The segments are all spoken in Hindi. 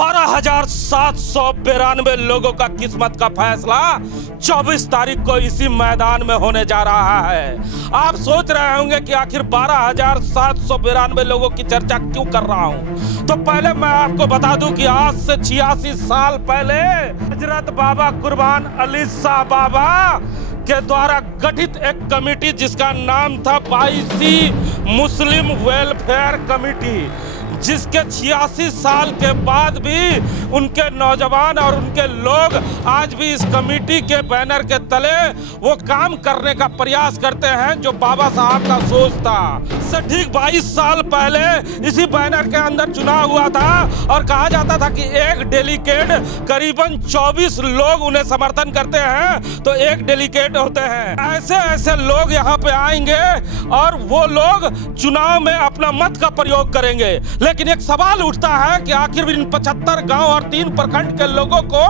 12,792 लोगों का किस्मत का फैसला 24 तारीख को इसी मैदान में होने जा रहा है। आप सोच रहे होंगे कि आखिर 12,792 लोगों की चर्चा क्यों कर रहा हूं। तो पहले मैं आपको बता दूं कि आज से 86 साल पहले हजरत बाबा कुर्बान अली शाह बाबा के द्वारा गठित एक कमेटी जिसका नाम था बाईसी मुस्लिम वेलफेयर कमेटी, जिसके 86 साल के बाद भी उनके नौजवान और उनके लोग आज भी इस कमेटी के बैनर के तले वो काम करने का प्रयास करते हैं जो बाबा साहब का सोच था। से ठीक 22 साल पहले इसी बैनर के अंदर चुनाव हुआ था और कहा जाता था कि एक डेलीगेट करीबन 24 लोग उन्हें समर्थन करते हैं तो एक डेलीगेट होते हैं। ऐसे ऐसे लोग यहाँ पे आएंगे और वो लोग चुनाव में अपना मत का प्रयोग करेंगे। लेकिन एक सवाल उठता है कि आखिर इन 75 गांव और 3 प्रखंड के लोगों को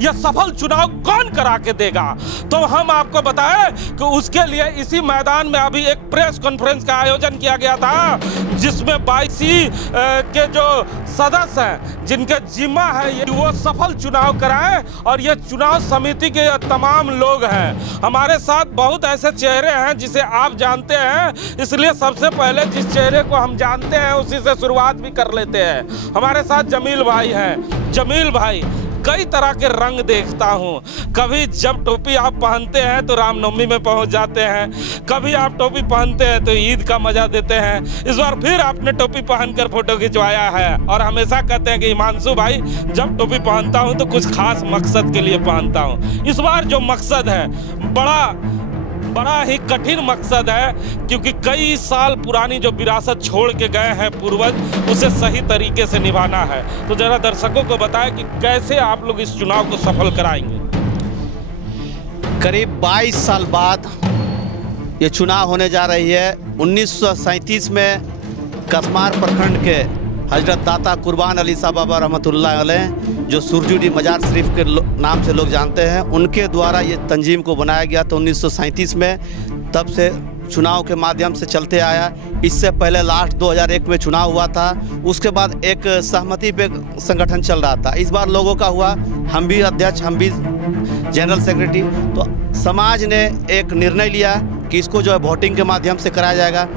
यह सफल चुनाव कौन करा के देगा। तो हम आपको बताएं कि उसके लिए इसी मैदान में अभी एक प्रेस कॉन्फ्रेंस का आयोजन किया गया था, जिसमें बाईसी के जो सदस्य हैं जिनके जिम्मा है ये वो सफल चुनाव कराएं और ये चुनाव समिति के तमाम लोग हैं। हमारे साथ बहुत ऐसे चेहरे हैं जिसे आप जानते हैं, इसलिए सबसे पहले जिस चेहरे को हम जानते हैं उसी से शुरुआत भी कर लेते हैं। हमारे साथ जमील भाई हैं। जमील भाई, कई तरह के रंग देखता हूँ। कभी जब टोपी आप पहनते हैं तो रामनवमी में पहुंच जाते हैं, कभी आप टोपी पहनते हैं तो ईद का मजा देते हैं। इस बार फिर आपने टोपी पहनकर फोटो खिंचवाया है और हमेशा कहते हैं कि हिमांशु भाई जब टोपी पहनता हूँ तो कुछ खास मकसद के लिए पहनता हूँ। इस बार जो मकसद है बड़ा ही कठिन मकसद है, क्योंकि कई साल पुरानी जो विरासत छोड़ के गए हैं पूर्वज उसे सही तरीके से निभाना है। तो जरा दर्शकों को बताएं कि कैसे आप लोग इस चुनाव को सफल कराएंगे। करीब 22 साल बाद ये चुनाव होने जा रही है। 1937 में कसमार प्रखंड के हजरत दाता कुर्बान अली शाह बाबा रहमतुल्लाह अलैह, जो सुरजुडी मजार शरीफ के नाम से लोग जानते हैं, उनके द्वारा ये तंजीम को बनाया गया था 1937 में। तब से चुनाव के माध्यम से चलते आया। इससे पहले लास्ट 2001 में चुनाव हुआ था। उसके बाद एक सहमति पे संगठन चल रहा था। इस बार लोगों का हुआ, हम भी अध्यक्ष, हम भी जनरल सेक्रेटरी। तो समाज ने एक निर्णय लिया कि इसको जो है वोटिंग के माध्यम से कराया जाएगा।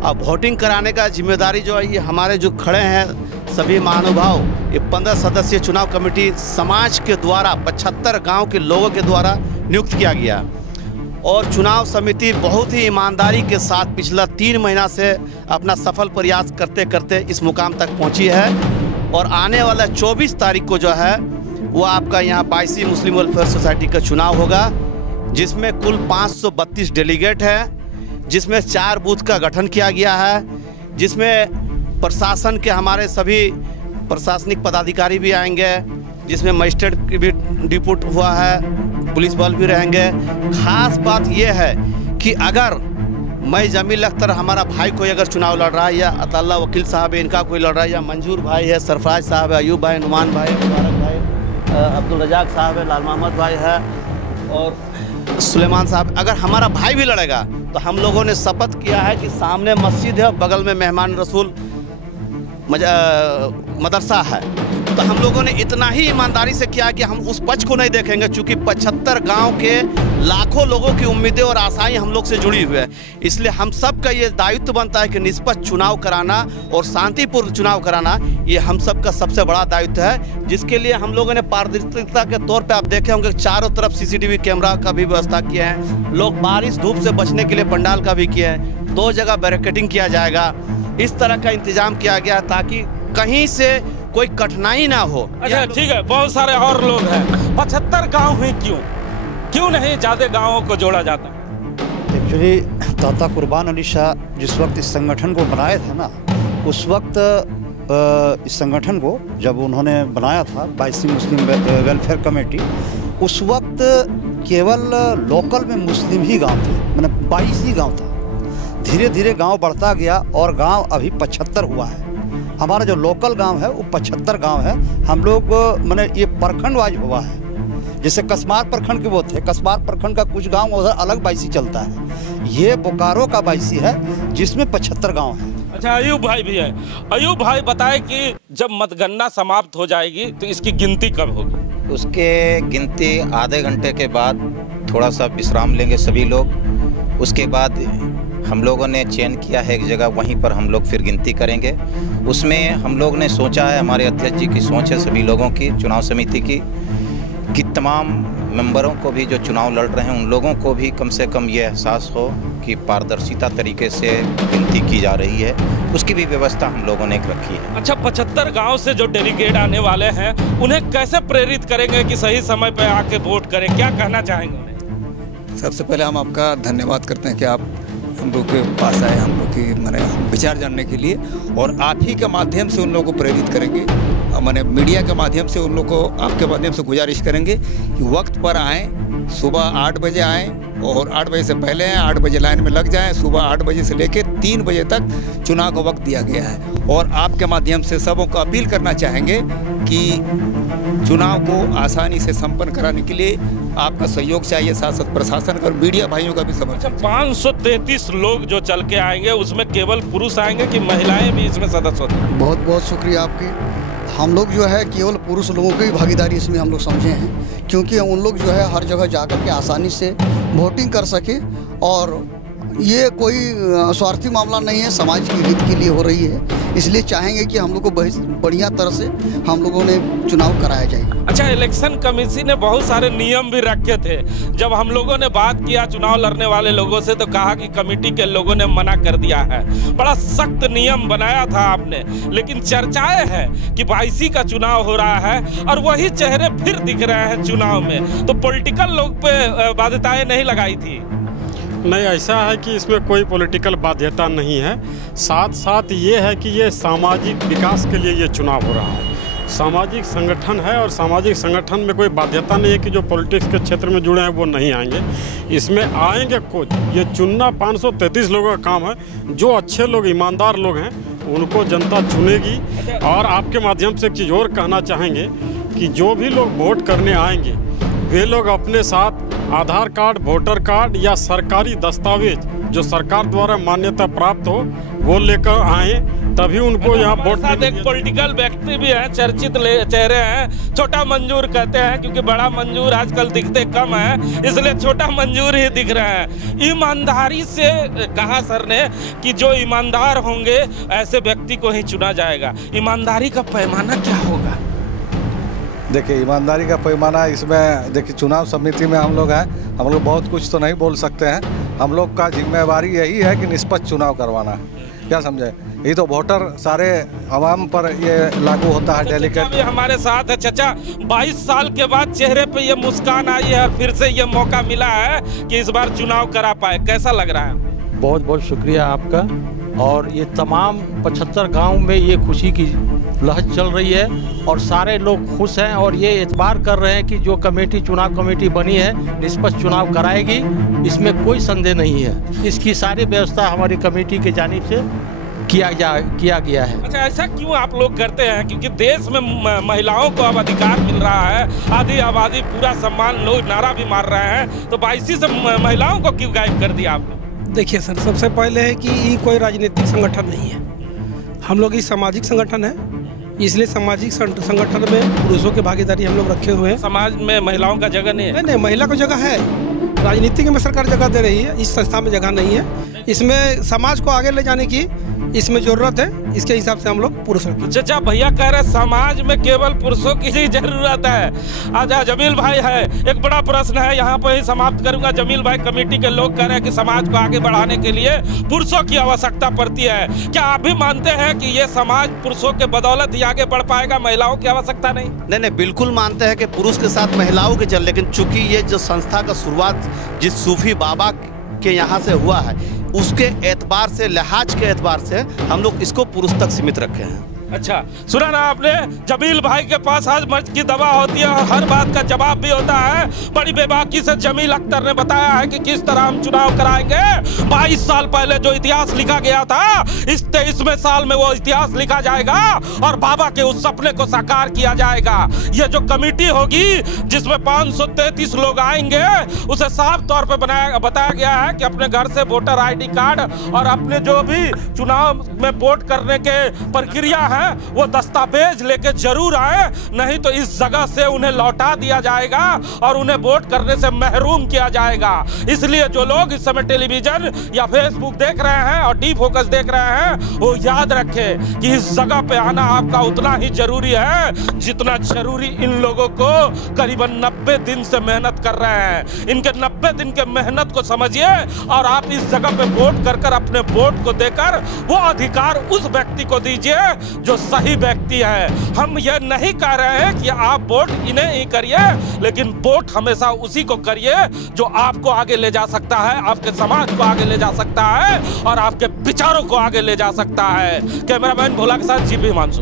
अब वोटिंग कराने का जिम्मेदारी जो है ये हमारे जो खड़े हैं सभी महानुभाव, ये 15 सदस्यीय चुनाव कमेटी समाज के द्वारा 75 गांव के लोगों के द्वारा नियुक्त किया गया और चुनाव समिति बहुत ही ईमानदारी के साथ पिछला 3 महीना से अपना सफल प्रयास करते करते इस मुकाम तक पहुंची है। और आने वाला 24 तारीख को जो है वो आपका यहाँ बाईसी मुस्लिम वेलफेयर सोसाइटी का चुनाव होगा, जिसमें कुल 532 डेलीगेट है, जिसमें 4 बूथ का गठन किया गया है, जिसमें प्रशासन के हमारे सभी प्रशासनिक पदाधिकारी भी आएंगे, जिसमें मजिस्ट्रेट की भी डिप्यूट हुआ है, पुलिस बल भी रहेंगे। खास बात यह है कि अगर मैं जमील अख्तर हमारा भाई कोई अगर चुनाव लड़ रहा है, या अताल्ला वकील साहब है इनका कोई लड़ रहा है, या मंजूर भाई है, सरफराज साहब है, अयूब भाई, नुमान भाई, मुबारक भाई, अब्दुल रजाक साहब है, लाल मोहम्मद भाई है और सुलेमान साहब, अगर हमारा भाई भी लड़ेगा तो हम लोगों ने शपथ किया है कि सामने मस्जिद है, बगल में मेहमान रसूल मदरसा है, तो हम लोगों ने इतना ही ईमानदारी से किया कि हम उस पक्ष को नहीं देखेंगे, चूँकि 75 गांव के लाखों लोगों की उम्मीदें और आशाएं हम लोग से जुड़ी हुई है। इसलिए हम सब का ये दायित्व बनता है कि निष्पक्ष चुनाव कराना और शांतिपूर्ण चुनाव कराना ये हम सब का सबसे बड़ा दायित्व है, जिसके लिए हम लोगों ने पारदर्शिता के तौर पर आप देखे होंगे चारों तरफ CCTV कैमरा का भी व्यवस्था किए हैं। लोग बारिश धूप से बचने के लिए पंडाल का भी किए हैं। 2 जगह बैरिकेडिंग किया जाएगा। इस तरह का इंतजाम किया गया ताकि कहीं से कोई कठिनाई ना हो। अच्छा ठीक है, बहुत सारे और लोग हैं। 75 गांव ही क्यों नहीं ज़्यादा गांवों को जोड़ा जाता? एक्चुअली दाता कुर्बान अली शाह जिस वक्त इस संगठन को बनाए थे ना, उस वक्त इस संगठन को जब उन्होंने बनाया था बाईसी मुस्लिम वेलफेयर कमेटी, उस वक्त केवल लोकल में मुस्लिम ही गांव थे, मतलब 22 ही गाँव था। धीरे धीरे गांव बढ़ता गया और गांव अभी 75 हुआ है। हमारा जो लोकल गांव है वो 75 गांव है। हम लोग मैंने ये प्रखंड वाइज हुआ है, जैसे कसमार प्रखंड के वो थे, कसमार प्रखंड का कुछ गांव उधर अलग बाईसी चलता है। ये बोकारो का बाईसी है जिसमें 75 गांव है। अच्छा, अयूब भाई भी है। अयूब भाई बताए कि जब मतगणना समाप्त हो जाएगी तो इसकी गिनती कब होगी? उसके गिनती आधे घंटे के बाद थोड़ा सा विश्राम लेंगे सभी लोग। उसके बाद हम लोगों ने चयन किया है एक जगह, वहीं पर हम लोग फिर गिनती करेंगे। उसमें हम लोग ने सोचा है, हमारे अध्यक्ष जी की सोच है, सभी लोगों की, चुनाव समिति की, कि तमाम मेंबरों को भी जो चुनाव लड़ रहे हैं उन लोगों को भी कम से कम ये एहसास हो कि पारदर्शिता तरीके से गिनती की जा रही है। उसकी भी व्यवस्था हम लोगों ने रखी है। अच्छा, 75 गांव से जो डेलीगेट आने वाले हैं उन्हें कैसे प्रेरित करेंगे कि सही समय पर आके वोट करें? क्या कहना चाहेंगे उन्हें? सबसे पहले हम आपका धन्यवाद करते हैं कि आप हम लोग के पास आए, हम लोग की मैंने विचार जानने के लिए, और आप ही के माध्यम से उन लोगों को प्रेरित करेंगे। मैंने मीडिया के माध्यम से उन लोगों को आपके माध्यम से गुजारिश करेंगे कि वक्त पर आएँ, सुबह 8 बजे आएँ और 8 बजे से पहले आएँ, 8 बजे लाइन में लग जाएँ। सुबह 8 बजे से लेकर 3 बजे तक चुनाव का वक्त दिया गया है, और आपके माध्यम से सबों को अपील करना चाहेंगे कि चुनाव को आसानी से संपन्न कराने के लिए आपका सहयोग चाहिए, साथ साथ प्रशासन और मीडिया भाइयों का भी समर्थन। 533 लोग जो चल के आएंगे उसमें केवल पुरुष आएंगे कि महिलाएं भी इसमें सदस्य होती हैं? बहुत बहुत शुक्रिया आपकी। हम लोग जो है केवल पुरुष लोगों की भागीदारी इसमें हम लोग समझे हैं, क्योंकि उन लोग जो है हर जगह जाकर के आसानी से वोटिंग कर सके, और ये कोई स्वार्थी मामला नहीं है, समाज के हित के लिए हो रही है। इसलिए चाहेंगे कि हम लोग को बढ़िया तरह से हम लोगों ने चुनाव कराया जाए। अच्छा, इलेक्शन कमीशन ने बहुत सारे नियम भी रखे थे। जब हम लोगों ने बात किया चुनाव लड़ने वाले लोगों से तो कहा कि कमेटी के लोगों ने मना कर दिया है। बड़ा सख्त नियम बनाया था आपने, लेकिन चर्चाएं हैं कि 22 का चुनाव हो रहा है और वही चेहरे फिर दिख रहे हैं चुनाव में, तो पॉलिटिकल लोग पे बाध्यताएं नहीं लगाई थी? नहीं, ऐसा है कि इसमें कोई पॉलिटिकल बाध्यता नहीं है। साथ साथ ये है कि ये सामाजिक विकास के लिए ये चुनाव हो रहा है। सामाजिक संगठन है और सामाजिक संगठन में कोई बाध्यता नहीं है कि जो पॉलिटिक्स के क्षेत्र में जुड़े हैं वो नहीं आएंगे। इसमें आएंगे कुछ, ये चुनना 533 लोगों का काम है। जो अच्छे लोग, ईमानदार लोग हैं उनको जनता चुनेगी। और आपके माध्यम से एक चीज़ और कहना चाहेंगे कि जो भी लोग वोट करने आएंगे वे लोग अपने साथ आधार कार्ड, वोटर कार्ड या सरकारी दस्तावेज जो सरकार द्वारा मान्यता प्राप्त हो वो लेकर आए, तभी उनको यहाँ वोट। साथ एक पॉलिटिकल व्यक्ति भी है, चर्चित चेहरे हैं, छोटा मंजूर कहते हैं, क्योंकि बड़ा मंजूर आजकल दिखते कम है, इसलिए छोटा मंजूर ही दिख रहे हैं। ईमानदारी से कहा सर ने कि जो ईमानदार होंगे ऐसे व्यक्ति को ही चुना जाएगा। ईमानदारी का पैमाना क्या होगा? देखिए, ईमानदारी का पैमाना इसमें देखिए, चुनाव समिति में हम लोग हैं, हम लोग बहुत कुछ तो नहीं बोल सकते हैं। हम लोग का जिम्मेवारी यही है कि निष्पक्ष चुनाव करवाना है, क्या समझे? ये तो वोटर सारे आवाम पर ये लागू होता है। डेलीगेट भी हमारे साथ है। चाचा, 22 साल के बाद चेहरे पे ये मुस्कान आई है, फिर से ये मौका मिला है कि इस बार चुनाव करा पाए, कैसा लग रहा है? बहुत बहुत शुक्रिया आपका। और ये तमाम 75 गांव में ये खुशी की लहर चल रही है और सारे लोग खुश हैं, और ये एतबार कर रहे हैं कि जो कमेटी, चुनाव कमेटी बनी है, निष्पक्ष चुनाव कराएगी, इसमें कोई संदेह नहीं है। इसकी सारी व्यवस्था हमारी कमेटी की जानिब से किया गया है। अच्छा, ऐसा क्यों आप लोग करते हैं? क्योंकि देश में महिलाओं को अब अधिकार मिल रहा है, आधी आबादी पूरा सम्मान, लोग नारा भी मार रहे हैं, तो 22 से महिलाओं को क्यों गायब कर दिया आपने? देखिए सर, सबसे पहले है कि ये कोई राजनीतिक संगठन नहीं है, हम लोग ये सामाजिक संगठन है, इसलिए सामाजिक संगठन में पुरुषों की भागीदारी हम लोग रखे हुए हैं। समाज में महिलाओं का जगह नहीं है? नहीं, महिला को जगह है, राजनीति में सरकार जगह दे रही है, इस संस्था में जगह नहीं है। इसमें समाज को आगे ले जाने की इसमें जरूरत है, इसके हिसाब से हम लोग पुरुषों की। चाचा, भैया कह रहे समाज में केवल पुरुषों की ही जरूरत है। अच्छा, जमील भाई है, एक बड़ा प्रश्न है, यहाँ पर ही समाप्त करूंगा। जमील भाई, कमेटी के लोग कह रहे हैं कि समाज को आगे बढ़ाने के लिए पुरुषों की आवश्यकता पड़ती है, क्या आप भी मानते हैं कि ये समाज पुरुषों के बदौलत ही आगे बढ़ पाएगा, महिलाओं की आवश्यकता नहीं? नहीं, बिल्कुल मानते हैं कि पुरुष के साथ महिलाओं की चल, लेकिन चूंकि ये जो संस्था का शुरुआत जिस सूफी बाबा के यहाँ से हुआ है, उसके एतबार से, लिहाज के एतबार से हम लोग इसको पुरुष तक सीमित रखे हैं। अच्छा, सुना ना आपने, जमील भाई के पास आज मर्ज की दवा होती है और हर बात का जवाब भी होता है। बड़ी बेबाकी से जमील अख्तर ने बताया है कि किस तरह हम चुनाव कराएंगे। 22 साल पहले जो इतिहास लिखा गया था, इस 23वें साल में वो इतिहास लिखा जाएगा और बाबा के उस सपने को साकार किया जाएगा। ये जो कमेटी होगी जिसमें 533 लोग आएंगे, उसे साफ तौर पे बताया गया है कि अपने घर से वोटर ID कार्ड और अपने जो भी चुनाव में वोट करने के प्रक्रिया है वो दस्तावेज लेके जरूर आए, नहीं तो इस जगह से उन्हें लौटा दिया जाएगा और उन्हें वोट करने से महरूम किया जाएगा। इसलिए जो लोग इस समय टेलीविजन या फेसबुक देख रहे हैं और डी फोकस देख रहे हैं, वो याद रखें कि इस जगह पे आना आपका उतना ही जरूरी है जितना जरूरी इन लोगों को करीबन 90 दिन से मेहनत कर रहे हैं। इनके 90 दिन के मेहनत को समझिए और आप इस जगह पे वोट कर अपने वोट को देकर वो अधिकार उस व्यक्ति को दीजिए जो सही व्यक्ति है। हम ये नहीं कह रहे हैं कि आप वोट इन्हें ही करिए, लेकिन वोट हमेशा उसी को करिए जो आपको आगे ले जा सकता है, आपके समाज को आगे ले जा सकता है और आपके विचारों को आगे ले जा सकता है। कैमरामैन भोला के साथ जीपी हिमांशु।